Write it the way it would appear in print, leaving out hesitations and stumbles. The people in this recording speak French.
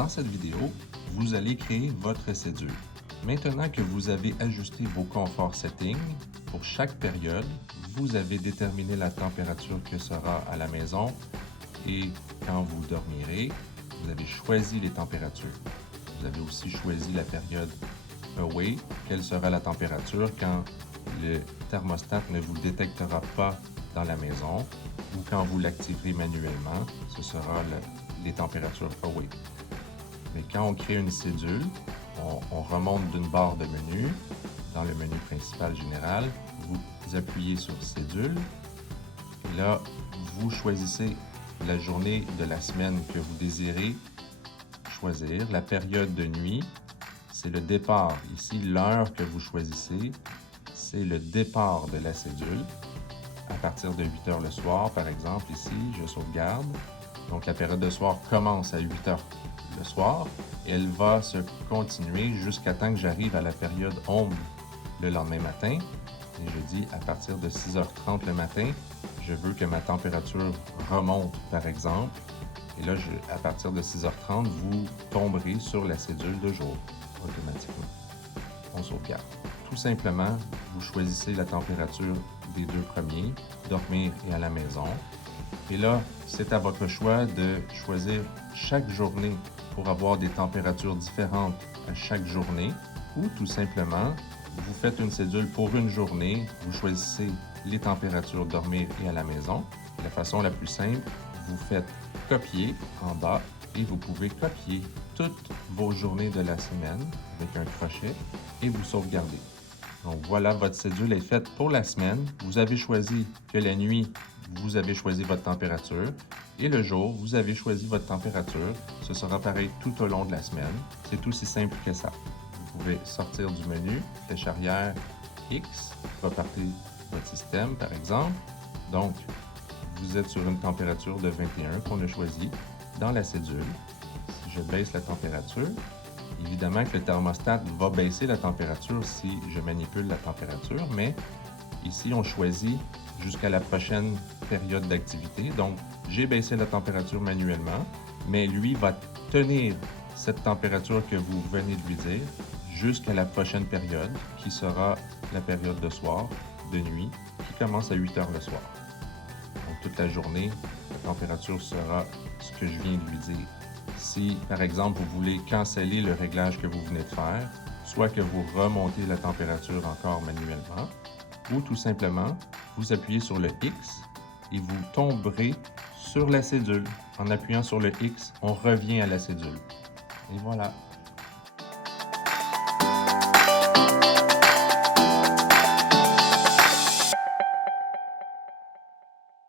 Dans cette vidéo, vous allez créer votre cédule. Maintenant que vous avez ajusté vos confort settings, pour chaque période, vous avez déterminé la température que sera à la maison et quand vous dormirez, vous avez choisi les températures. Vous avez aussi choisi la période away, quelle sera la température quand le thermostat ne vous détectera pas dans la maison ou quand vous l'activerez manuellement, ce sera les températures away. Mais quand on crée une cédule, on remonte d'une barre de menu. Dans le menu principal général, vous appuyez sur cédule et là, vous choisissez la journée de la semaine que vous désirez choisir. La période de nuit, c'est le départ. Ici, l'heure que vous choisissez, c'est le départ de la cédule. À partir de 8 heures le soir, par exemple, ici, je sauvegarde. Donc, la période de soir commence à 8 heures le soir et elle va se continuer jusqu'à temps que j'arrive à la période ombre le lendemain matin. Et je dis à partir de 6h30 le matin, je veux que ma température remonte, par exemple. Et là, à partir de 6h30, vous tomberez sur la cédule de jour automatiquement. On sauvegarde. Tout simplement, vous choisissez la température des deux premiers, dormir et à la maison. Et là, c'est à votre choix de choisir chaque journée pour avoir des températures différentes à chaque journée ou tout simplement, vous faites une cédule pour une journée, vous choisissez les températures dormir et à la maison. La façon la plus simple, vous faites copier en bas et vous pouvez copier toutes vos journées de la semaine avec un crochet et vous sauvegardez. Donc voilà, votre cédule est faite pour la semaine. Vous avez choisi que la nuit, vous avez choisi votre température et le jour, vous avez choisi votre température. Ce sera pareil tout au long de la semaine. C'est aussi simple que ça. Vous pouvez sortir du menu, flèche arrière X, repartir votre système par exemple. Donc, vous êtes sur une température de 21 qu'on a choisi dans la cédule. Si je baisse la température, évidemment que le thermostat va baisser la température si je manipule la température, mais ici, on choisit jusqu'à la prochaine période d'activité. Donc, j'ai baissé la température manuellement, mais lui va tenir cette température que vous venez de lui dire jusqu'à la prochaine période, qui sera la période de soir, de nuit, qui commence à 8 heures le soir. Donc, toute la journée, la température sera ce que je viens de lui dire. Si, par exemple, vous voulez canceller le réglage que vous venez de faire, soit que vous remontez la température encore manuellement, ou tout simplement, vous appuyez sur le X et vous tomberez sur la cédule. En appuyant sur le X, on revient à la cédule. Et voilà.